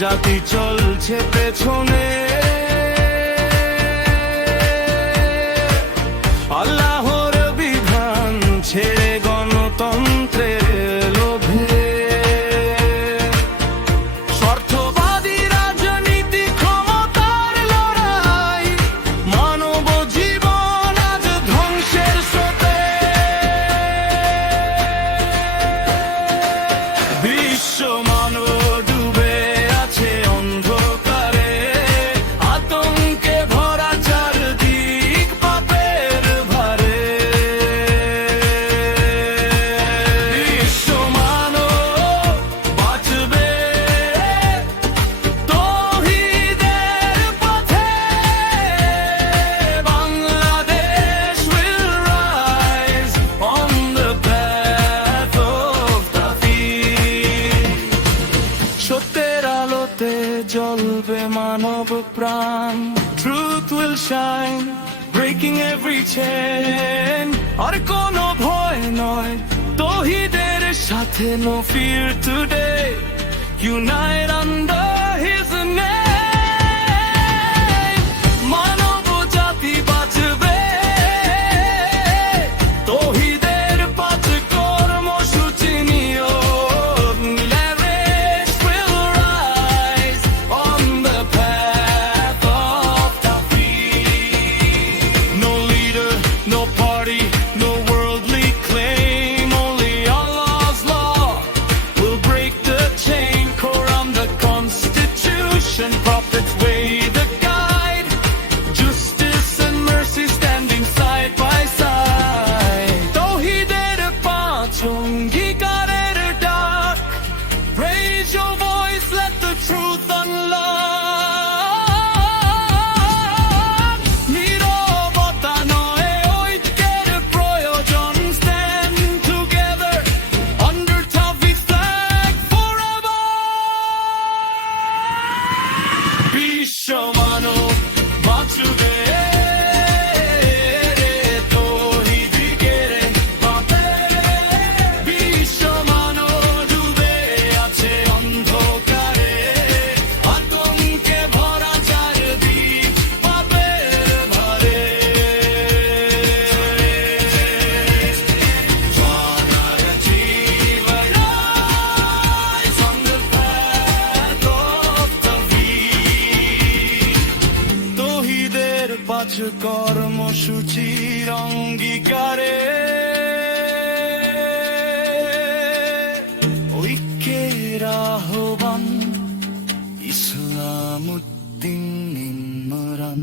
জাতি চলছে পেছনে, আল্লাহর বিধান ছেড়ে গণতন্ত্রের লোভে। স্বার্থবাদী রাজনীতি, ক্ষমতার লড়াই, মানব জীবন আজ ধ্বংসের স্রোতে। বিশ্ব মানব ডুবে আছে অন্ধকারে, আতঙ্কে ভরা চারদিক পাপের ভারে। বিশ্ব মানব বাঁচবে তৌহিদের পথে, Bangladesh will rise on the path of tawheed। সত্যের আলোতে জ্বলবে মানব প্রাণ, truth will shine, breaking every chain। আর কোনো ভয় নয় তৌহিদের সাথে, no fear today, unite under his name। মানব জাতি বাঁচবে তৌহিদের পাঁচ কর্মসূচি নিয়ে। Leverage will rise on the path of tawheed। No leader, no party, no worldly claim, only Allah's law will break the chain। Quran, the Constitution, Prophet's way, the guide, justice and mercy standing side by side। তৌহিদের পাঁচ অঙ্গীকারের ডাক, raise your voice, let the truth unlock। নীরবতা নয় ঐক্যের প্রয়োজন, stand together under Tawheed's flag forever। বিশ্ব মানব বাঁচবে তৌহিদের পথে, বিশ্ব মানব ডুবে আছে অন্ধকারে, আতঙ্কে ভরা চারদিক পাপের ভারে। Solidarity will rise on the path of tawheed। তৌহিদের পাঁচ কর্মসূচির অঙ্গীকারে, ঐক্যের আহ্বান, ইসলাম উদ্দিন ইমরান।